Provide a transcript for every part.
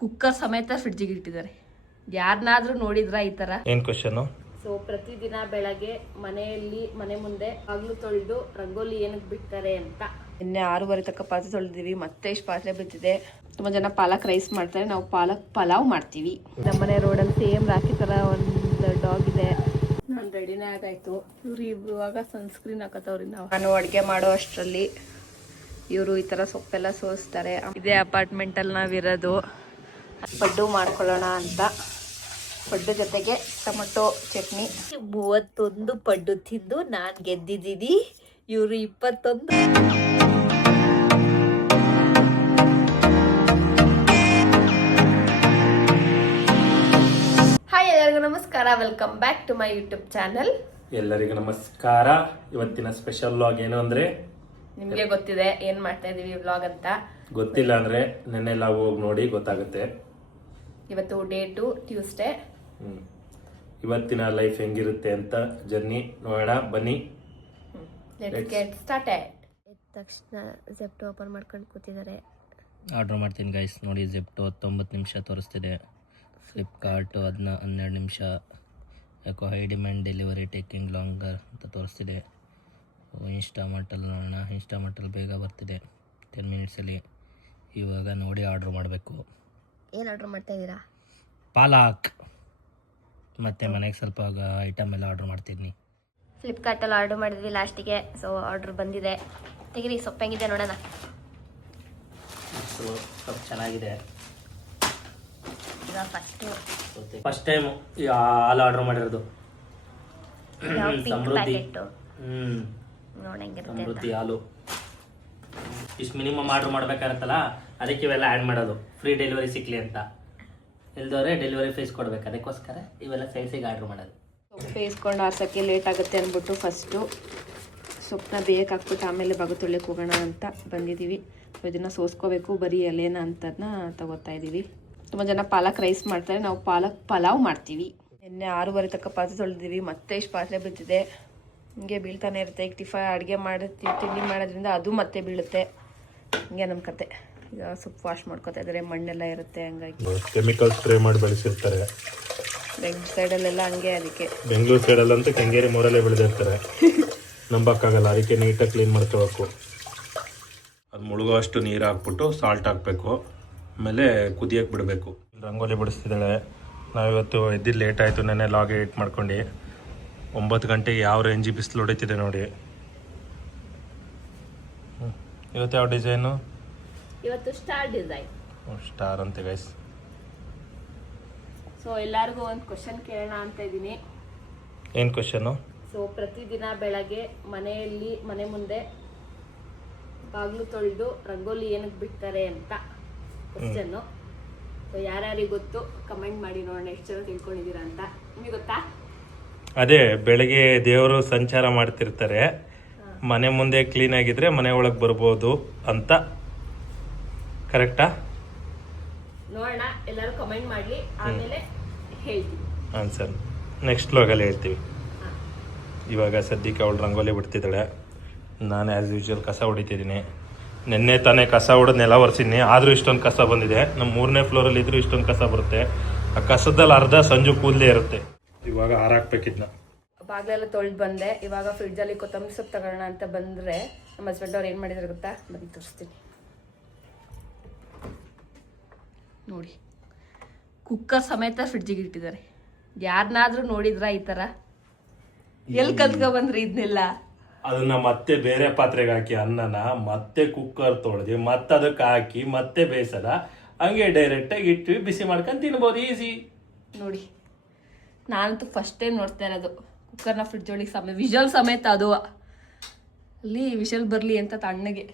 Cooker ಸಮೇತ ಫ್ರಿಡ್ಜಿಗೆ ಇಟ್ಟಿದ್ದಾರೆ. ಯಾರನ್ನಾದ್ರೂ ನೋಡಿದ್ರಾ ಈ ತರ? ಏನ್ ಕ್ವಶನ್? ಸೊ ಪ್ರತಿದಿನ ಬೆಳಗ್ಗೆ ಮನೆ ಮುಂದೆ ಬಾಗ್ಲು ತೊಳೆದು ರಂಗೋಲಿ ಏನಕ್ಕೆ ಬಿಡ್ತಾರೆ ಅಂತ. ನಿನ್ನೆ 6:30 ತನಕ ಪಾತ್ರೆ ತೊಳೆದಿವಿ, ಮತ್ತೆ ಇಷ್ಟು ಪಾತ್ರೆ ಬಿದ್ದಿದೆ. ತುಂಬಾ ಜನ ಪಾಲಕ್ ರೈಸ್ ಮಾಡ್ತಾರೆ, ನಾವು ಪಾಲಕ್ ಪಲಾವ್ ಮಾಡ್ತೀವಿ. ನಮ್ಮನೆ ರೋಡಲ್ಲಿ ಸೇಮ್ ರಾಖಿ ತರ ಒಂದು ಡಾಗ್ ಇದೆ. ನಾನು ರೆಡಿನೇ ಆಗಾಯ್ತು. ಇವ್ರು ಇವಾಗ ಸನ್ಸ್ಕ್ರೀನ್ ಹಾಕತ್ತವ್ರಿ. ನಾನು ಅಡುಗೆ ಮಾಡೋ ಅಷ್ಟರಲ್ಲಿ ಇವರು ಈ ತರ ಸೊಪ್ಪೆಲ್ಲ ಸೋಸ್ತಾರೆ. ಇದೇ ಅಪಾರ್ಟ್ಮೆಂಟ್ ಅಲ್ಲಿ ನಾವಿರೋದು. ಪಡ್ಡು ಮಾಡ್ಕೊಳ್ಳೋಣ ಅಂತ ಪಡ್ಡು ಜೊತೆಗೆ ಟೊಮೊಟೊ ಚಟ್ನಿ. 31 ಪಡ್ಡು ತಿಂದು ನಾನು ಗೆದ್ದಿದ್ದೀನಿ, ಇವರು 21. ಹಾಯ್, ಎಲ್ಲರಿಗೂ ನಮಸ್ಕಾರ. Welcome back to my YouTube channel. ಎಲ್ಲರಿಗೂ ನಮಸ್ಕಾರ. ಇವತ್ತಿನ ಸ್ಪೆಷಲ್ ವ್ಲಾಗ್ ಏನು ಅಂದ್ರೆ, ನಿಮ್ಗೆ ಗೊತ್ತಿದೆ ಏನ್ ಮಾಡ್ತಾ ಇದೀವಿ ವ್ಲಾಗ್ ಅಂತ. ಗೊತ್ತಿಲ್ಲ ಅಂದ್ರೆ ನೆನ್ನೆಲ್ಲ ಹೋಗಿ ನೋಡಿ ಗೊತ್ತಾಗುತ್ತೆ. ಇವತ್ತು ಡೇಟು ಟ್ಯೂಸ್ಡೇ. ಇವತ್ತಿನ ಲೈಫ್ ಹೆಂಗಿರುತ್ತೆ ಅಂತ ಜರ್ನಿ ನೋಡೋಣ ಬನ್ನಿ. Let's get started. ಎದ್ದ ತಕ್ಷಣ ಜೆಪ್ಟೋ ಓಪನ್ ಮಾಡ್ಕೊಂಡು ಕೂತಿದ್ದಾರೆ. ಆರ್ಡ್ರ್ ಮಾಡ್ತೀನಿ ಗೈಸ್. ನೋಡಿ, ಜೆಪ್ಟೋ 9 ನಿಮಿಷ ತೋರಿಸ್ತಿದೆ, ಫ್ಲಿಪ್ಕಾರ್ಟ್ 12 ನಿಮಿಷ, ಯಾಕೋ high demand delivery taking longer ಅಂತ ತೋರಿಸ್ತಿದೆ. ಇನ್ಸ್ಟಾಮಾರ್ಟಲ್ಲಿ ನೋಡೋಣ. ಇನ್ಸ್ಟಾಮಾರ್ಟಲ್ಲಿ ಬೇಗ ಬರ್ತಿದೆ, 10 ಮಿನಿಟ್ಸಲ್ಲಿ. ಇವಾಗ ನೋಡಿ ಆರ್ಡ್ರ್ ಮಾಡಬೇಕು. ಏನು ಆರ್ಡ್ರ್ ಮಾಡ್ತಾ ಇದ್ದೀರಾ? ಪಾಲಕ್ ಮತ್ತು ಮನೆಗೆ ಸ್ವಲ್ಪ ಐಟಮ್ ಎಲ್ಲ ಆರ್ಡ್ರ್ ಮಾಡ್ತಿದ್ದೀನಿ. ಫ್ಲಿಪ್ಕಾರ್ಟಲ್ಲಿ ಆರ್ಡ್ರ್ ಮಾಡಿದ್ವಿ ಲಾಸ್ಟಿಗೆ. ಸೊ ಆರ್ಡ್ರ್ ಬಂದಿದೆ. ತೆಗಿರಿ, ಸೊಪ್ಪು ಹೆಂಗಿದೆ ನೋಡೋಣ. ಸ್ವಲ್ಪ ಚೆನ್ನಾಗಿದೆ. ಈಗ ಫಸ್ಟ್ ಟೈಮ್ ಹಾಲು ಆರ್ಡ್ರ್ ಮಾಡಿರೋದು. ಸಮೃದ್ಧಿ. ಸಮೃದ್ಧಿ ಹಾಲು. ಇಷ್ಟು ಮಿನಿಮಮ್ ಆರ್ಡ್ರ್ ಮಾಡ್ಬೇಕಾಗತ್ತಲ್ಲ, ಅದಕ್ಕೆ ಇವೆಲ್ಲ ಆ್ಯಡ್ ಮಾಡೋದು, ಫ್ರೀ ಡೆಲಿವರಿ ಸಿಕ್ಲಿ ಅಂತ. ಇಲ್ದವ್ರೆ ಡೆಲಿವರಿ ಫೀಸ್ ಕೊಡ್ಬೇಕು, ಅದಕ್ಕೋಸ್ಕರ ಇವೆಲ್ಲ ಸೈಜಿಗೆ ಆರ್ಡ್ರ್ ಮಾಡೋದು. ಸೊಪ್ಪು ಬೇಯಿಸ್ಕೊಂಡು ಆರ್ಸೋಕ್ಕೆ ಲೇಟ್ ಆಗುತ್ತೆ ಅಂದ್ಬಿಟ್ಟು ಫಸ್ಟು ಸೊಪ್ಪನ್ನ ಬೇಯಕ್ಕೆ ಹಾಕ್ಬಿಟ್ಟು ಆಮೇಲೆ ಬಾಗು ತೊಳ್ಯಕ್ಕೆ ಹೋಗೋಣ ಅಂತ ಬಂದಿದ್ದೀವಿ. ಇದನ್ನು ಸೋಸ್ಕೋಬೇಕು, ಬರೀ ಎಲೆನ ಅಂತದನ್ನ ತಗೋತಾ ಇದ್ದೀವಿ. ತುಂಬ ಜನ ಪಾಲಕ್ ರೈಸ್ ಮಾಡ್ತಾರೆ, ನಾವು ಪಾಲಕ್ ಪಲಾವ್ ಮಾಡ್ತೀವಿ. ನಿನ್ನೆ 6:30 ತನಕ ಪಾತ್ರೆ ತೊಳೆದಿದ್ದೀವಿ, ಮತ್ತೆ ಇಷ್ಟು ಪಾತ್ರೆ ಬಿದ್ದಿದೆ. ಹಿಂಗೆ ಬೀಳ್ತಾನೆ ಇರುತ್ತೆ. ಈಗ ಅಡುಗೆ ತಿಂಡಿ ಮಾಡೋದ್ರಿಂದ ಅದು ಮತ್ತೆ ಬೀಳುತ್ತೆ. ಹಿಂಗೆ ನಮ್ಮ ಕತೆ. ಈಗ ಸೊಪ್ಪು ವಾಶ್ ಮಾಡ್ಕೊತಾ ಇದ್ದಾರೆ, ಮಣ್ಣೆಲ್ಲ ಇರುತ್ತೆ, ಹಂಗಾಗಿ ಕೆಮಿಕಲ್ ಸ್ಪ್ರೇ ಮಾಡಿ ಬೆಳೆಸಿರ್ತಾರೆ. ಬೆಂಗಳೂರು ಸೈಡಲ್ಲೆಲ್ಲ ಹಂಗೆ. ಅದಕ್ಕೆ ಬೆಂಗಳೂರು ಸೈಡಲ್ಲಂತೂ ಕೆಂಗೇರಿ ಮೋರಲ್ಲೇ ಬೆಳೆದಿರ್ತಾರೆ. ನಂಬಕ್ಕಾಗಲ್ಲ, ಅದಕ್ಕೆ ನೀಟಾಗಿ ಕ್ಲೀನ್ ಮಾಡ್ಕೋಬೇಕು. ಅದು ಮುಳುಗೋ ಅಷ್ಟು ನೀರು ಹಾಕ್ಬಿಟ್ಟು ಸಾಲ್ಟ್ ಹಾಕಬೇಕು, ಆಮೇಲೆ ಕುದಿಯಕ್ಕೆ ಬಿಡಬೇಕು. ರಂಗೋಲಿ ಬಿಡಿಸ್ತಿದ್ದಾಳೆ. ನಾವಿವತ್ತು ಎದ್ದಿದ್ದು ಲೇಟ್ ಆಯಿತು. ನೆನ್ನೆ ಲಾಗ್ ಎಡಿಟ್ ಮಾಡ್ಕೊಂಡು 9 ಗಂಟೆಗೆ ಯಾವ ರೇಂಜಿ ಬಿಸಿಲು ಹೊಡಿತಿದೆ ನೋಡಿ. ಇವತ್ತು ಯಾವ ಡಿಸೈನು? ಇವತ್ತು ಸ್ಟಾರ್ ಡಿಸೈನ್. ಸ್ಟಾರ್ ಅಂತೆ ಗೈಸ್. ಸೊ ಎಲ್ಲರಿಗೂ ಒಂದು ಕ್ವಶನ್ ಕೇಳೋಣ ಅಂತ ಇದ್ದೀನಿ. ಏನು ಕ್ವಶನು? ಸೊ ಪ್ರತಿದಿನ ಬೆಳಗ್ಗೆ ಮನೆ ಮುಂದೆ ಬಾಗ್ಲು ತೊಳೆದು ರಂಗೋಲಿ ಏನಕ್ಕೆ ಬಿಡ್ತಾರೆ ಅಂತ ಕ್ವಶನ್ನು. ಸೊ ಯಾರ್ಯಾರಿಗೆ ಗೊತ್ತು ಕಮೆಂಟ್ ಮಾಡಿ ನೋಡೋಣ, ಎಷ್ಟು ಜನ ತಿಳ್ಕೊಂಡಿದ್ದೀರಾ ಅಂತ. ನಿಮಗೆ ಗೊತ್ತಾ? ಅದೇ, ಬೆಳಗ್ಗೆ ದೇವರು ಸಂಚಾರ ಮಾಡ್ತಿರ್ತಾರೆ, ಮನೆ ಮುಂದೆ ಕ್ಲೀನ್ ಆಗಿದ್ರೆ ಮನೆ ಒಳಗೆ ಬರ್ಬೋದು ಅಂತ. ಕರೆಕ್ಟಾ? ನೋಡೋಣ, ಎಲ್ಲರೂ ಕಮೆಂಟ್ ಮಾಡಲಿ, ಆಮೇಲೆ ಹೇಳ್ತೀವಿ ಆನ್ಸರ್. ನೆಕ್ಸ್ಟ್ ವ್ಲಾಗಲ್ಲಿ ಹೇಳ್ತೀವಿ. ಇವಾಗ ಸದ್ಯಕ್ಕೆ ಅವಳು ರಂಗೋಲಿ ಬಿಡ್ತಿದ್ದಾಳೆ. ನಾನು ಆ್ಯಸ್ ಯೂಶುವಲ್ ಕಸ ಹೊಡಿತಿದ್ದೀನಿ. ನಿನ್ನೆ ತಾನೇ ಕಸ ಹೊಡೆದು ನೆಲ ಒರೆಸಿದ್ದೀನಿ, ಆದರೂ ಇಷ್ಟೊಂದು ಕಸ ಬಂದಿದೆ. ನಮ್ಮ 3ನೇ ಫ್ಲೋರಲ್ಲಿ ಇದ್ರೂ ಇಷ್ಟೊಂದು ಕಸ ಬರುತ್ತೆ. ಆ ಕಸದಲ್ಲಿ ಅರ್ಧ ಸಂಜು ಕೂದಲೇ ಇರುತ್ತೆ. ಇವಾಗ ಹಾರಾಕ್ಬೇಕಿದ್ನ. ಬಾಗಿಲೆಲ್ಲ ತೊಳೆದು ಬಂದೆ. ಇವಾಗ ಫ್ರಿಡ್ಜಲ್ಲಿ ಕೊತ್ತಂಬರಿ ಸೊಪ್ಪು ತಗೋಣ ಅಂತ ಬಂದರೆ ನಮ್ಮ ಹಸ್ಬೆಂಡ್ ಅವ್ರು ಏನು ಮಾಡಿದ್ರು ಗೊತ್ತಾ? ಬನ್ನಿ ತೋರಿಸ್ತೀನಿ ನೋಡಿ. ಕುಕ್ಕರ್ ಸಮೇತ ಫ್ರಿಡ್ಜಿಗೆ ಇಟ್ಟಿದ್ದಾರೆ. ಯಾರನ್ನಾದ್ರೂ ನೋಡಿದ್ರಾ ಈ ಥರ? ಎಲ್ಲಿ ಕಲ್ತ್ಕೊ ಬಂದ್ರಿ ಇದನ್ನೆಲ್ಲ? ಅದನ್ನ ಮತ್ತೆ ಬೇರೆ ಪಾತ್ರೆಗೆ ಹಾಕಿ ಅನ್ನನ ಮತ್ತೆ ಕುಕ್ಕರ್ ತೊಳೆದು ಮತ್ತೆ ಅದಕ್ಕೆ ಹಾಕಿ ಮತ್ತೆ ಬೇಯಿಸದ, ಹಂಗೆ ಡೈರೆಕ್ಟಾಗಿ ಇಟ್ವಿ, ಬಿಸಿ ಮಾಡ್ಕೊಂಡು ತಿನ್ಬೋದು, ಈಸಿ ನೋಡಿ. ನಾನಂತೂ ಫಸ್ಟ್ ಟೈಮ್ ನೋಡ್ತಾ ಇರೋದು ಕುಕ್ಕರ್ನ ಫ್ರಿಡ್ಜ್ ಒಳಗೆ ವಿಷಲ್ ಸಮೇತ. ಅದು ಅಲ್ಲಿ ವಿಷಲ್ ಬರಲಿ ಅಂತ ತಣ್ಣಗೆ.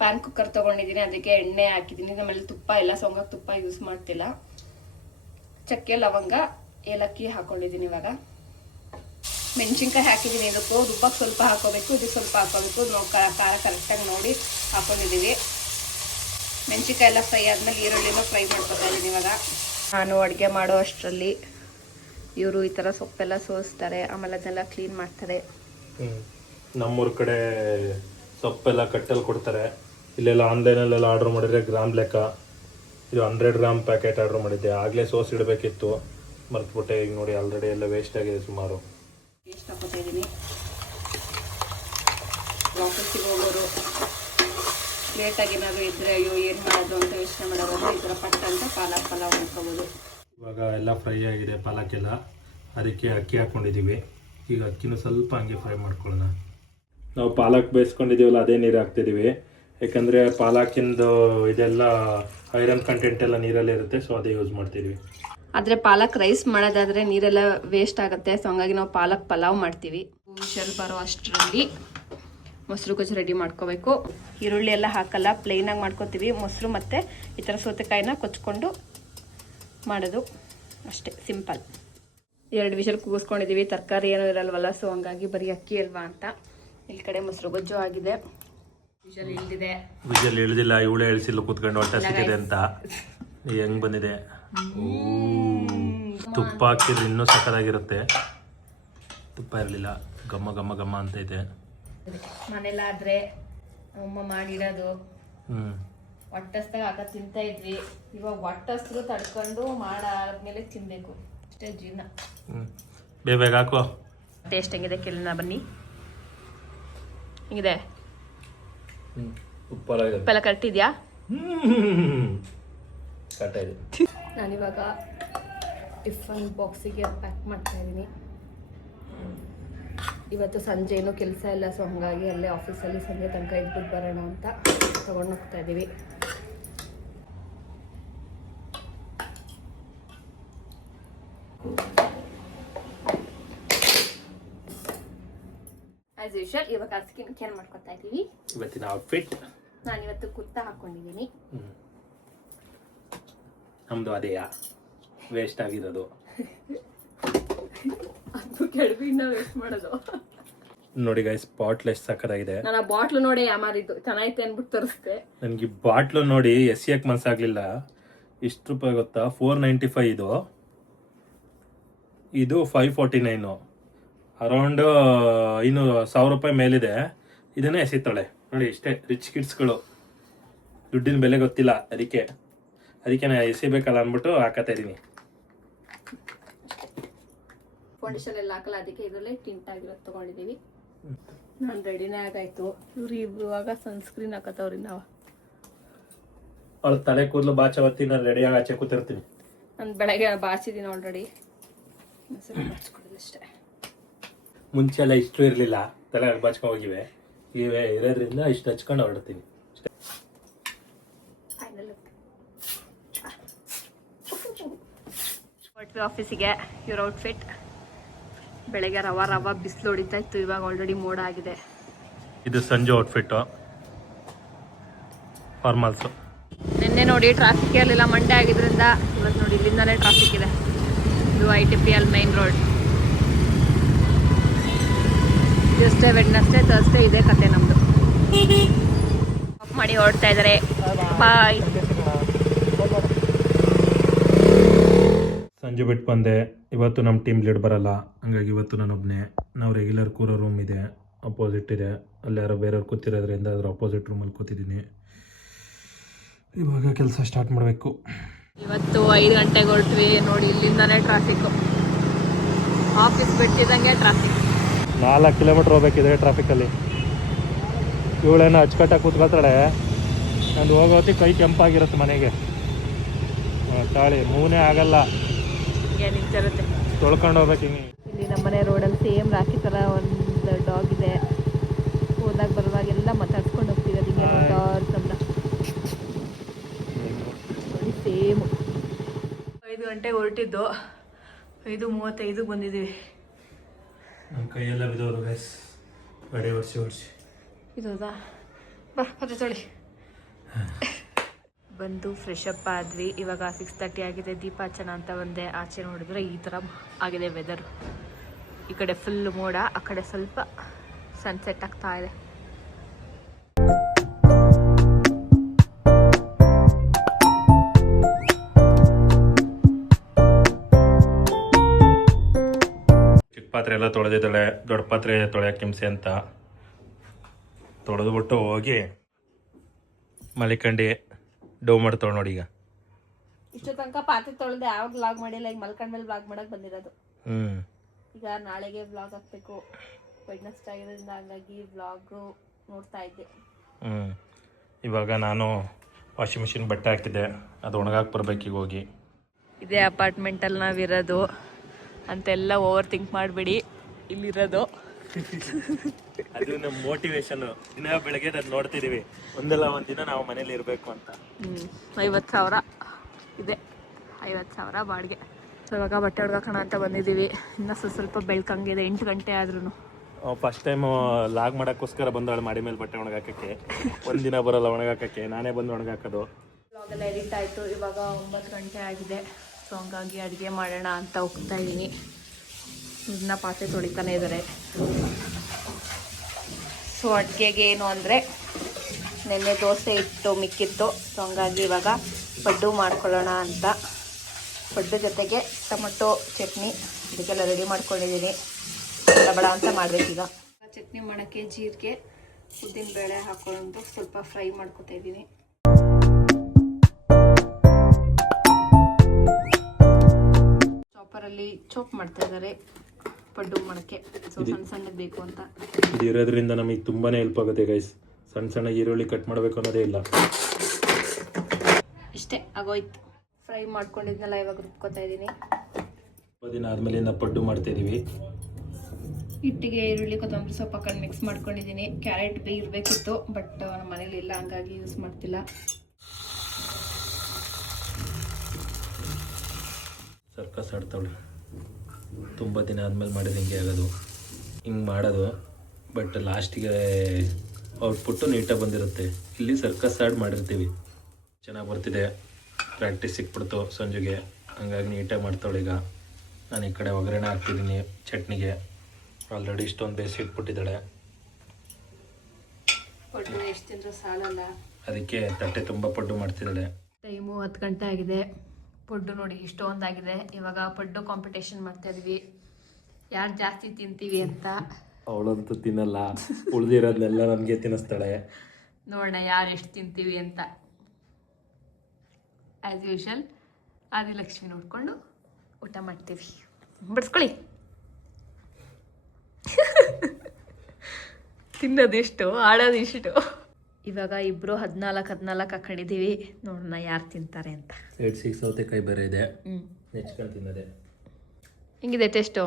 ಪ್ಯಾನ್ ಕುಕ್ಕರ್ ತೊಗೊಂಡಿದ್ದೀನಿ, ಅದಕ್ಕೆ ಎಣ್ಣೆ ಹಾಕಿದ್ದೀನಿ. ನಮ್ಮಲ್ಲಿ ತುಪ್ಪ ಇಲ್ಲ, ಸೊಂಗಕ್ಕೆ ತುಪ್ಪ ಯೂಸ್ ಮಾಡ್ತಿಲ್ಲ. ಚಕ್ಕೆ, ಲವಂಗ, ಏಲಕ್ಕಿ ಹಾಕೊಂಡಿದ್ದೀನಿ. ಇವಾಗ ಮೆಣಸಿನ್ಕಾಯಿ ಹಾಕಿದ್ದೀನಿ. ಇದಕ್ಕೂ ರುಬ್ಬಕ್ಕೆ ಸ್ವಲ್ಪ ಹಾಕೋಬೇಕು, ಇದಕ್ಕೆ ಸ್ವಲ್ಪ ಹಾಕೋಬೇಕು. ಖಾರ ಕರೆಕ್ಟಾಗಿ ನೋಡಿ ಹಾಕೊಂಡಿದ್ದೀವಿ. ಮೆಣಸಿನ್ಕಾಯಿ ಎಲ್ಲ ಫ್ರೈ ಆದಮೇಲೆ ಈರುಳ್ಳಿನ ಫ್ರೈ ಮಾಡ್ಕೊತಾ ಇದ್ದೀನಿ. ಇವಾಗ ನಾನು ಅಡುಗೆ ಮಾಡೋ ಅಷ್ಟರಲ್ಲಿ ಇವರು ಈ ಥರ ಸೊಪ್ಪೆಲ್ಲ ಸೋಸ್ತಾರೆ, ಆಮೇಲೆ ಅದನ್ನೆಲ್ಲ ಕ್ಲೀನ್ ಮಾಡ್ತಾರೆ. ನಮ್ಮೂರ ಕಡೆ ಸೊಪ್ಪೆಲ್ಲ ಕಟ್ಟಲ್ಲಿ ಕೊಡ್ತಾರೆ. ಇಲ್ಲೆಲ್ಲ ಆನ್ಲೈನಲ್ಲೆಲ್ಲ ಆರ್ಡ್ರ್ ಮಾಡಿದ್ರೆ ಗ್ರಾಮ್ ಲೆಕ್ಕ. ಇದು 100 ಗ್ರಾಮ್ ಪ್ಯಾಕೆಟ್ ಆರ್ಡ್ರ್ ಮಾಡಿದ್ದೆ. ಆಗಲೇ ಸೋಸ್ ಇಡಬೇಕಿತ್ತು, ಮರ್ತ್ಬಿಟ್ಟೆ. ಈಗ ನೋಡಿ ಆಲ್ರೆಡಿ ಎಲ್ಲ ವೇಸ್ಟ್ ಆಗಿದೆ ಸುಮಾರು. ಎಷ್ಟು ಹಾಕೋತಾ ಇದ್ದೀನಿ. ಆಫೀಸಿಗೆ ಹೋಗೋರು ಲೇಟಾಗಿ ಏನಾದರೂ ಇದ್ದರೆ ಅಯ್ಯೋ ಏನು ಮಾಡೋದು ಅಂತ ಯೋಚನೆ ಮಾಡೋದು, ಈ ಥರ ಪಟ್ಟ ಅಂತ ಪಾಲಕ್ ಪಲಾವ್ ಮಾಡ್ಕೋಬೋದು. ಇವಾಗ ಎಲ್ಲ ಫ್ರೈ ಆಗಿದೆ ಪಾಲಕ್ಕೆಲ್ಲ, ಅದಕ್ಕೆ ಅಕ್ಕಿ ಹಾಕ್ಕೊಂಡಿದ್ದೀವಿ. ಈಗ ಅಕ್ಕಿನೂ ಸ್ವಲ್ಪ ಹಂಗೆ ಫ್ರೈ ಮಾಡ್ಕೊಳ್ಳೋಣ. ನಾವು ಪಾಲಕ್ ಬೇಯಿಸ್ಕೊಂಡಿದ್ದೀವಲ್ಲ ಅದೇ ನೀರು ಹಾಕ್ತಿದ್ದೀವಿ, ಯಾಕಂದರೆ ಪಾಲಕಿಂದು ಇದೆಲ್ಲ ಐರನ್ ಕಂಟೆಂಟ್ ಎಲ್ಲ ನೀರಲ್ಲೇ ಇರುತ್ತೆ, ಸೊ ಅದೇ ಯೂಸ್ ಮಾಡ್ತಿದ್ದೀವಿ. ಆದರೆ ಪಾಲಕ್ ರೈಸ್ ಮಾಡೋದಾದರೆ ನೀರೆಲ್ಲ ವೇಸ್ಟ್ ಆಗುತ್ತೆ, ಸೊ ಹಂಗಾಗಿ ನಾವು ಪಾಲಕ್ ಪಲಾವ್ ಮಾಡ್ತೀವಿ. ವಿಷಲ್ ಬರೋ ಅಷ್ಟರಲ್ಲಿ ಮೊಸರು ಗೊಜ್ಜು ರೆಡಿ ಮಾಡ್ಕೋಬೇಕು. ಈರುಳ್ಳಿ ಎಲ್ಲ ಹಾಕಲ್ಲ, ಪ್ಲೇನಾಗಿ ಮಾಡ್ಕೋತೀವಿ. ಮೊಸರು ಮತ್ತು ಈ ಥರ ಸೌತೆಕಾಯಿನ ಕೊಚ್ಕೊಂಡು ಮಾಡೋದು ಅಷ್ಟೇ, ಸಿಂಪಲ್. 2 ವಿಷಲ್ ಕೂಗಿಸ್ಕೊಂಡಿದ್ದೀವಿ, ತರಕಾರಿ ಏನೂ ಇರಲ್ವಲ್ಲ, ಸೊ ಹಂಗಾಗಿ ಬರೀ ಅಕ್ಕಿ ಅಲ್ವಾ ಅಂತ. ಇಲ್ಲಿ ಕಡೆ ಮೊಸರು ಗೊಜ್ಜು ಆಗಿದೆ. ವಿಷಲ್ ಇಳಿದಿದೆ. ವಿಷಲ್ ಇಳಿದಿಲ್ಲ, ಇವಳೇ ಇಳಿಸಿಲ್ಲ, ಕೂತ್ಕೊಂಡು ಹೊಟ್ಟೆ ಸಿಕ್ಕಿದೆ ಅಂತ. ಹೆಂಗ್ ಬಂದಿದೆ. ತುಪ್ಪ ಹಾಕಿದ್ರೆ ಇನ್ನೂ ಸಕ್ಕತ್ತಾಗಿರುತ್ತೆ. ತುಪ್ಪ ಇರಲಿಲ್ಲ, ಘಮ್ಮ ಘಮ್ಮ ಘಮ್ಮ ಅಂತೈತೆ. ಮನೇಲಾದ್ರೆ ಅಮ್ಮ ಮಾಡಿಡೋದು, ಹೊಟ್ಟಸ್ದಾಗ ಹಾಕ ತಿಂತಾ ಇದ್ವಿ. ಇವಾಗ ಹೊಟ್ಟಸ್ರು ತಡ್ಕೊಂಡು ಮಾಡಾದ್ಮೇಲೆ ತಿನ್ಬೇಕು, ಅಷ್ಟೇ ಜೀವನ. ಬೇಗ ಹಾಕೋ. ಟೇಸ್ಟ್ ಹೆಂಗಿದೆ ಕೇಳೋಣ ಬನ್ನಿ. ಹೆಂಗಿದೆ? ಉಪ್ಪೆಲ್ಲ ಕಟ್ಟಿದ್ಯಾ? ನಾನಿವಾಗ ಟಿಫನ್ ಬಾಕ್ಸಿಗೆ ಪ್ಯಾಕ್ ಮಾಡ್ತಾ ಇದ್ದೀನಿ. ಇವತ್ತು ಸಂಜೆ ಏನೂ ಕೆಲಸ ಇಲ್ಲ, ಸೊ ಹಂಗಾಗಿ ಅಲ್ಲೇ ಆಫೀಸಲ್ಲಿ ಸಂಜೆ ತನಕ ಇದ್ಬಿಟ್ಟು ಬರೋಣ ಅಂತ ತೊಗೊಂಡು ಹೋಗ್ತಾ ಇದ್ದೀವಿ. ಆಸ್ ಯೂಶುವಲ್ ಇವಾಗ ಸ್ಕಿನ್ ಕೇರ್ ಮಾಡ್ಕೊತಾ ಇದ್ದೀವಿ. ಇವತ್ತಿನ ಔಟ್ಫಿಟ್ ನಾನಿವತ್ತು ಕುರ್ತಾ ಹಾಕೊಂಡಿದ್ದೀನಿ. ನಮ್ದು ಅದೇಯಾ ವೇಸ್ಟ್ ಆಗಿರೋದು. ಅದು ಕೆಳಗು ಇನ್ನ ವೇಸ್ಟ್ ಮಾಡೋದು. ನೋಡಿ ಗೈಸ್, ಬಾಟ್ಲ್ ಎಷ್ಟು ಸಕ್ಕತ್ತಾಗಿದೆ. ನಾನು ಆ ಬಾಟ್ಲು ನೋಡಿ ಯಾಮಾರಿದ್ದು, ಚೆನ್ನಾಗೈತೆ ಅನ್ಬಿಟ್ಟು ತೋರಿಸ್ದೆ. ನನಗೆ ಬಾಟ್ಲು ನೋಡಿ ಎಸಿಯಕ್ಕೆ ಮನ್ಸಾಗ್ಲಿಲ್ಲ. ಎಷ್ಟು ರೂಪಾಯಿ ಗೊತ್ತಾ? 495 ಇದು. ಇದು 549. ಅರೌಂಡ್ 1000 ರೂಪಾಯಿ ಮೇಲಿದೆ. ಇದನ್ನೇ ಎಸಿತಾಳೆ ನೋಡಿ. ಇಷ್ಟೇ ರಿಚ್ ಕಿಡ್ಸ್ಗಳು, ದುಡ್ಡಿನ ಬೆಲೆ ಗೊತ್ತಿಲ್ಲ, ಅದಕ್ಕೆ ನಾನು ಎಸಿಬೇಕಲ್ಲ ಅಂದ್ಬಿಟ್ಟು ಹಾಕತ್ತಾ ಇದ್ದೀನಿ. ಫೌಂಡೇಶನ್ ಎಲ್ಲ ಹಾಕಲ್ಲ, ಅದಕ್ಕೆ ಇದರಲ್ಲೇ ಟಿಂಟ್ ಆಗಿರೋದು ತೊಗೊಂಡಿದ್ದೀವಿ. ನಾನು ರೆಡಿನೇ ಆಗಾಯ್ತು. ಇವ್ರು ಇವಾಗ ಸನ್ಸ್ಕ್ರೀನ್ ಹಾಕತ್ತವ್ರಿ. ನಾವು ಅವಳು ತಲೆ ಕೂದಲು ಬಾಚವತ್ತಿ, ನಾನು ರೆಡಿಯಾಗಿ ಆಚೆ ಕೂತಿರ್ತೀನಿ. ನಾನು ಬೆಳಗ್ಗೆ ಬಾಚಿದ್ದೀನಿ ಆಲ್ರೆಡಿ, ಬಾಚ್ಕೊಡೋದು ಅಷ್ಟೇ. ಮುಂಚೆ ಎಲ್ಲ ಇಷ್ಟು ಇರಲಿಲ್ಲ, ತಲೆ ಬಾಚ್ಕೊಂಡು ಹೋಗಿವೆ. ಇವೇ ಇರೋದ್ರಿಂದ ಇಷ್ಟು ಹಚ್ಕೊಂಡು ಹೊರಡ್ತೀನಿ. ಆಫೀಸಿಗೆ ಇವ್ರ ಔಟ್ಫಿಟ್. ಬೆಳಗ್ಗೆ ರವ ಬಿಸಿಲು ಹೊಡಿತಾ ಇತ್ತು, ಇವಾಗ ಆಲ್ರೆಡಿ ಮೋಡ ಆಗಿದೆ. ಇದು ಸಂಜೆ ಔಟ್ಫಿಟ್ಟು, ಫಾರ್ಮಲ್ಸು. ನಿನ್ನೆ ನೋಡಿ ಟ್ರಾಫಿಕ್ ಇರಲಿಲ್ಲ, ಮಂಡೇ ಆಗಿದ್ರಿಂದ. ಇವತ್ತು ನೋಡಿ ಇಲ್ಲಿಂದಲೇ ಟ್ರಾಫಿಕ್ ಇದೆ. ಇದು ITPL main road. Tuesday, Wednesday, Thursday ಇದೆ ಕತೆ ನಮ್ಮದು. ಆಫ್ ಮಾಡಿ ಹೊರಡ್ತಾ ಇದ್ದಾರೆ. ಬಾಯ್. ಸಂಜೆ ಬಿಟ್ಟು ಬಂದೆ. ಇವತ್ತು ನಮ್ಮ ಟೀಮ್ ಲೀಡ್ ಬರಲ್ಲ, ಹಂಗಾಗಿ ಇವತ್ತು ನಾನೊಬ್ಬನೇ. ನಾವು ರೆಗ್ಯುಲರ್ ಕೂರೋ ರೂಮ್ ಇದೆ, ಅಪೋಸಿಟ್ ಇದೆ. ಅಲ್ಲಿ ಯಾರೋ ಬೇರೆಯವ್ರು ಕೂತಿರೋದ್ರಿಂದ ಅದ್ರ ಅಪೋಸಿಟ್ ರೂಮಲ್ಲಿ ಕೂತಿದ್ದೀನಿ. ಇವಾಗ ಕೆಲಸ ಸ್ಟಾರ್ಟ್ ಮಾಡಬೇಕು. ಇವತ್ತು 5 ಗಂಟೆಗೆ ಹೊರಟ್ವಿ. ನೋಡಿ ಇಲ್ಲಿಂದನೇ ಟ್ರಾಫಿಕ್ಕು, ಆಫೀಸ್ ಬಿಟ್ಟಿದ್ದಂಗೆ ಟ್ರಾಫಿಕ್. 4 ಕಿಲೋಮೀಟ್ರ್ ಹೋಗ್ಬೇಕಿದೆ ಟ್ರಾಫಿಕಲ್ಲಿ. ಇವಳೇನೋ ಅಚ್ಚುಕಟ್ಟಾಗಿ ಕೂತ್ಕೊಳ್ತಾಳೆ. ನಂದು ಹೋಗೋತಿ ಕೈ ಕೆಂಪಾಗಿರುತ್ತೆ ಮನೆಗೆ. ತಾಳಿ ಮೂನೇ ಆಗಲ್ಲ, ನಿಂತಿರುತ್ತೆ. ತೊಳ್ಕೊಂಡು ಹೋಗ್ಬೇಕು ಹಿಂಗೆ. ಇಲ್ಲಿ ನಮ್ಮನೆ ರೋಡಲ್ಲಿ ಸೇಮ್ ರಾಕಿ ಥರ ಒಂದು ಡಾಗ್ ಇದೆ. ಹೋದಾಗ ಬರುವಾಗೆಲ್ಲ ಮಾತಾಡ್ಸ್ಕೊಂಡು ಹೋಗ್ತೀವಿ. ಅದಕ್ಕೆ ನೋಡ್ತಾರ್ಕಂದ ನೋಡಿ ಸೇಮು. 5 ಗಂಟೆಗೆ ಹೊರಟಿದ್ದು, 5:35 ಬಂದಿದ್ದೀವಿ. ನಮ್ಮ ಕೈಯೆಲ್ಲ ಬಿದ್ದವರು ಗೈಸ್, ಬಡೆ ಒರೆಸಿ. ಇದೌದಾ? ಬತ್ತೆ ತೊಳಿ. ಬಂದು ಫ್ರೆಶ್ ಅಪ್ ಆದ್ವಿ. ಇವಾಗ 6:30 ಆಗಿದೆ. ದೀಪಾಚನ ಅಂತ ಬಂದೆ. ಆಚೆ ನೋಡಿದ್ರೆ ಈ ಥರ ಆಗಿದೆ ವೆದರ್. ಈ ಕಡೆ ಫುಲ್ ಮೋಡ, ಆ ಕಡೆ ಸ್ವಲ್ಪ ಸನ್ಸೆಟ್ ಆಗ್ತಾ ಇದೆ. ಎಲ್ಲ ತೊಳೆದಿದ್ದಾಳೆ. ದೊಡ್ಡ ಪಾತ್ರೆ ತೊಳೆಯೋಕೆ ಹಿಂಸೆ ಅಂತ ತೊಳೆದ್ಬಿಟ್ಟು ಹೋಗಿ ಮಲಿಕಂಡು ಡೌ ಮಾಡ್ತಾಳೆ ನೋಡಿ. ಈಗ ಇಷ್ಟು ತನಕ ಪಾತ್ರೆ ತೊಳೆದೆ ಯಾವ ವ್ಲಾಗ್ ಮಾಡಿಲ್ಲ. ಈಗ ಮಲ್ಕೊಂಡ್ ಮೇಲೆ ವ್ಲಾಗ್ ಮಾಡಕ್ ಬಂದಿರೋದು. ಈಗ ನಾಳೆಗೆ ವ್ಲಾಗ್ ಹಾಕ್ಬೇಕು. ವೆಡ್ನೆಸ್ಡೇ ಆಗಿರೋದ್ರಿಂದ ಹಂಗಾಗಿ ವ್ಲಾಗ್ ನೋಡ್ತಾ ಇದ್ದೆ. ಇವಾಗ ನಾನು ವಾಷಿಂಗ್ ಮಿಷಿನ್ ಬಟ್ಟೆ ಹಾಕಿದ್ದೆ, ಅದು ಒಣಗಾಕ್ ಬರ್ಬೇಕೀಗ ಹೋಗಿ. ಇದೇ ಅಪಾರ್ಟ್ಮೆಂಟಲ್ಲಿ ನಾವಿರೋದು ಅಂತೆಲ್ಲ ಓವರ್ ಥಿಂಕ್ ಮಾಡಬೇಡಿ. ಇಲ್ಲಿರೋದು ಅದು ನಮ್ಮ ಮೋಟಿವೇಶನ್. ದಿನ ಬೆಳಗ್ಗೆ ನಾನು ನೋಡ್ತಿದೀವಿ ಒಂದಲ್ಲ ಒಂದಿನ ನಾವು ಮನೇಲಿ ಇರಬೇಕು ಅಂತ. 50,000 ಇದೆ, 50,000 ಬಾಡಿಗೆ. ಸೊ ಇವಾಗ ಬಟ್ಟೆ ಒಣಗಾಕೋಣ ಅಂತ ಬಂದಿದ್ದೀವಿ. ಇನ್ನೂ ಸ್ವಲ್ಪ ಬೆಳ್ಕಂಗಿದೆ, 8 ಗಂಟೆ ಆದ್ರೂ. ಫಸ್ಟ್ ಟೈಮ್ ಲಾಗ್ ಮಾಡೋಕ್ಕೋಸ್ಕರ ಬಂದವಳು ಮಾಡಿ ಮೇಲೆ ಬಟ್ಟೆ ಒಣಗಾಕಕ್ಕೆ. ಒಂದಿನ ಬರೋಲ್ಲ ಒಣಗಾಕಕ್ಕೆ, ನಾನೇ ಬಂದು ಒಣಗಾಕೋದು. ಬ್ಲಾಗೆಲ್ಲ ಎಡಿಟ್ ಆಯಿತು. ಇವಾಗ 9 ಗಂಟೆ ಆಗಿದೆ. ಸೊ ಹಂಗಾಗಿ ಅಡುಗೆ ಮಾಡೋಣ ಅಂತ ಹೋಗ್ತಾ ಇದ್ದೀನಿ. ಇದನ್ನ ಪಾತ್ರೆ ತೊಳಿತಾನೆ ಇದ್ದಾರೆ. ಸೊ ಅಡುಗೆಗೆ ಏನು ಅಂದರೆ ನೆನ್ನೆ ದೋಸೆ ಇಟ್ಟು ಮಿಕ್ಕಿತ್ತು. ಸೊ ಹಂಗಾಗಿ ಇವಾಗ ಪಡ್ಡು ಮಾಡ್ಕೊಳ್ಳೋಣ ಅಂತ. ಪಡ್ಡು ಜೊತೆಗೆ ಟೊಮೊಟೊ ಚಟ್ನಿ ಇದಕ್ಕೆಲ್ಲ ರೆಡಿ ಮಾಡ್ಕೊಂಡಿದ್ದೀನಿ. ಬಡ ಅಂತ ಮಾಡಬೇಕೀಗ. ಚಟ್ನಿ ಮಾಡೋಕ್ಕೆ ಜೀರಿಗೆ, ಉದ್ದಿನ ಬೇಳೆ ಹಾಕೊಂಡು ಸ್ವಲ್ಪ ಫ್ರೈ ಮಾಡ್ಕೊತಾ ಇದ್ದೀನಿ. ಚಾಪರಲ್ಲಿ ಚಾಪ್ ಮಾಡ್ತಾ ಇದ್ದಾರೆ ಪಡ್ಡು ಮಾಡೋಕ್ಕೆ. ಸೊ ಸಣ್ಣ ಸಣ್ಣಗೆ ಬೇಕು ಅಂತ. ಇದು ಇರೋದ್ರಿಂದ ನಮಗೆ ತುಂಬಾನೇ ಹೆಲ್ಪ್ ಆಗುತ್ತೆ ಗೈಸ್. ಸಣ್ಣ ಸಣ್ಣ ಈರುಳ್ಳಿ ಕಟ್ ಮಾಡಬೇಕು ಅನ್ನೋದೇ ಇಲ್ಲ. ಇಷ್ಟೇ ಆಗೋಯ್ತು. ಫ್ರೈ ಮಾಡ್ಕೊಂಡಿದ್ನೆಲ್ಲ ಇವಾಗ ರುಬ್ಕೋತಾ ಇದ್ದೀನಿ. ಸ್ವಲ್ಪ ದಿನ ಆದಮೇಲೆ ನಾವು ಪಡ್ಡು ಮಾಡ್ತಾ ಇದ್ದೀವಿ. ಹಿಟ್ಟಿಗೆ ಈರುಳ್ಳಿ ಕೊತ್ತಂಬರಿ ಸೊಪ್ಪು ಹಾಕೊಂಡು ಮಿಕ್ಸ್ ಮಾಡ್ಕೊಂಡಿದ್ದೀನಿ. ಕ್ಯಾರೆಟ್ ಇರಬೇಕಿತ್ತು, ಬಟ್ ನಮ್ಮ ಮನೇಲಿ ಇಲ್ಲ, ಹಂಗಾಗಿ ಯೂಸ್ ಮಾಡ್ತಿಲ್ಲ. ಸರ್ಕಸ್ ಆಡ್ತಾವಳೆ. ತುಂಬ ದಿನ ಆದಮೇಲೆ ಮಾಡಿದ್ರೆ ಹಿಂಗೆ ಆಗೋದು, ಹಿಂಗೆ ಮಾಡೋದು. ಬಟ್ ಲಾಸ್ಟಿಗೆ ಔಟ್ಪುಟ್ಟು ನೀಟಾಗಿ ಬಂದಿರುತ್ತೆ. ಇಲ್ಲಿ ಸರ್ಕಸ್ ಆಡ್ ಮಾಡಿರ್ತೀವಿ, ಚೆನ್ನಾಗಿ ಬರ್ತಿದೆ. ಪ್ರಾಕ್ಟೀಸ್ ಸಿಕ್ಬಿಡ್ತು ಸಂಜೆಗೆ, ಹಂಗಾಗಿ ನೀಟಾಗಿ ಮಾಡ್ತಾವಳೆ. ಈಗ ನಾನು ಈ ಕಡೆ ಒಗ್ಗರಣೆ ಹಾಕ್ತಿದ್ದೀನಿ ಚಟ್ನಿಗೆ. ಆಲ್ರೆಡಿ ಇಷ್ಟೊಂದು ಬೇಯಿಸಿ ಇಟ್ಬಿಟ್ಟಿದ್ದಾಳೆ. ಪಡ್ಡು ಎಷ್ಟು ತಿಂದರೂ ಸಾಲಲ್ಲ, ಅದಕ್ಕೆ ತಟ್ಟೆ ತುಂಬ ಪಡ್ಡು ಮಾಡ್ತಿದ್ದಾಳೆ. ಟೈಮು 10 ಗಂಟೆ ಆಗಿದೆ. ಪಡ್ಡು ನೋಡಿ ಇಷ್ಟೊಂದಾಗಿದೆ. ಇವಾಗ ಪಡ್ಡು ಕಾಂಪಿಟೇಷನ್ ಮಾಡ್ತಾ ಇದೀವಿ, ಯಾರು ಜಾಸ್ತಿ ತಿಂತೀವಿ ಅಂತ. ಅವಳಂತೂ ತಿನ್ನಲ್ಲ, ಉಳಿದಿರೋದನ್ನೆಲ್ಲ ನಮಗೆ ತಿನ್ನಿಸ್ತಾಳೆ. ನೋಡೋಣ ಯಾರು ಎಷ್ಟು ತಿಂತೀವಿ ಅಂತ. ಆ್ಯಸ್ ಯೂಶಲ್ ಆದಿಲಕ್ಷ್ಮಿ ನೋಡಿಕೊಂಡು ಊಟ ಮಾಡ್ತೀವಿ. ಬಡಿಸ್ಕೊಳ್ಳಿ. ತಿನ್ನೋದಿಷ್ಟು, ಆಡೋದಿಷ್ಟು. ಇವಾಗ ಇಬ್ರು 14 ಹಾಕೊಂಡಿದ್ದೀವಿ. ನೋಡೋಣ ಯಾರು ತಿಂತಾರೆ ಅಂತ. 8 ಸೌತೆಕಾಯಿ ಬೇರೆ ಇದೆ, ನೆಚ್ಕೊಂಡು ತಿನ್ನೋದೆ. ಹಿಂಗಿದೆ ಟೇಸ್ಟು?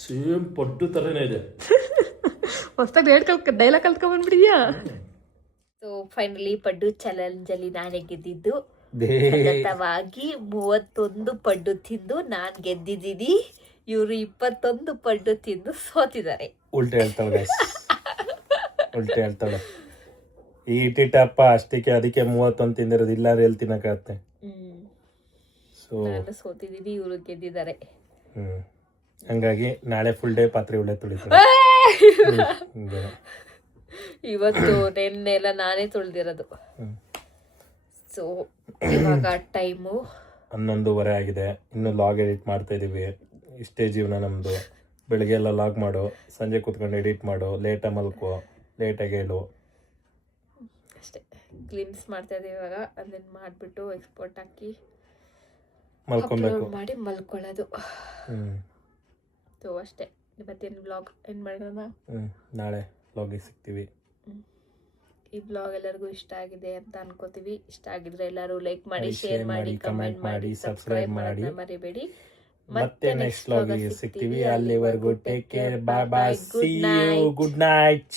ಸೇಮ್ ಪಡ್ಡು ಥರನೇ ಇದೆ. ಹೊಸ್ದಾಗಿ ಡೈಲಾಗ್ ಕಲ್ತ್ಕೊಂಡ್ಬಂದ್ಬಿಡಿದ್ಯಾ? ಸೊ ಫೈನಲಿ ಪಡ್ಡು ಚಾಲೆಂಜಲ್ಲಿ ನಾನೇ ಗೆದ್ದಿದ್ದು. ಸತತವಾಗಿ 31 ಪಡ್ಡು ತಿಂದು ನಾನು ಗೆದ್ದಿದ್ದೀನಿ. ಇವರು 21 ಪಡ್ಡು ತಿಂದು ಸೋತಿದ್ದಾರೆ. ಉಲ್ಟೆ ಹೇಳ್ತಾಳೆ, ಉಲ್ಟೆ ಹೇಳ್ತಾಳೆ. ಈ ಇಟ್ಟಿಟ್ಟಪ್ಪ ಅಷ್ಟಕ್ಕೆ, ಅದಕ್ಕೆ 31 ತಿಂದಿರೋದು. ಇಲ್ಲ ಎಲ್ಲಿ ತಿನ್ನಕ್ಕಾಗತ್ತೆ. ಸೊ ನಾನು ಸೋತಿದ್ದೀನಿ, ಇವರು ಗೆದ್ದಿದ್ದಾರೆ. ಹಂಗಾಗಿ ನಾಳೆ ಫುಲ್ ಡೇ ಪಾತ್ರೆ ಒಳ್ಳೆ ತುಳಿತಾರೆ. ಇವತ್ತು ನೆನ್ನೆಲ್ಲ ನಾನೇ ತುಳಿದಿರೋದು. ಸೊ ಇವಾಗ ಟೈಮು 11:30 ಆಗಿದೆ. ಇನ್ನು ಲಾಗ್ ಎಡಿಟ್ ಮಾಡ್ತಾ ಇದೀವಿ. ಇಷ್ಟೇ ಜೀವನ ನಮ್ಮದು. ಬೆಳಗ್ಗೆ ಎಲ್ಲ ಲಾಗ್ ಮಾಡು, ಸಂಜೆ ಕೂತ್ಕೊಂಡು ಎಡಿಟ್ ಮಾಡು, ಲೇಟಾಗಿ ಮಲ್ಕೋ, ಲೇಟಾಗಿ ಹೇಳು. ಅಷ್ಟೇ. ಗ್ಲಿಮ್ಸ್ ಮಾಡ್ತಾ ಇದೀವಿ ಇವಾಗ. ಅದನ್ನ ಮಾಡಿಬಿಟ್ಟು ಎಕ್ಸ್ಪೋರ್ಟ್ ಹಾಕಿ ಮಲ್ಕೊಬೇಕು, ಮಾಡಿ ಮಲ್ಕೊಳ್ಳೋದು. ಸೊ ಅಷ್ಟೇ. ಇವತ್ತಿನ ಬ್ಲಾಗ್ ಏನು ಮಾಡೋಣ. ನಾಳೆ ಬ್ಲಾಗಿಗೆ ಸಿಗ್ತೀವಿ. ಈ ಬ್ಲಾಗ್ ಎಲ್ಲರಿಗೂ ಇಷ್ಟ ಆಗಿದೆ ಅಂತ ಅನ್ಕೋತೀವಿ. ಇಷ್ಟ ಆಗಿದ್ರೆ ಎಲ್ಲರೂ ಲೈಕ್ ಮಾಡಿ, ಶೇರ್ ಮಾಡಿ, ಕಮೆಂಟ್ ಮಾಡಿ, ಸಬ್ಸ್ಕ್ರೈಬ್ ಮಾಡೋದನ್ನ ಮರಿಬೇಡಿ. ಮತ್ತೆ ನೆಕ್ಸ್ಟ್ ಬ್ಲಾಗಿಗೆ ಸಿಗ್ತೀವಿ. ಅಲ್ಲಿವರೆಗೂ take care, bye bye, see you, good night.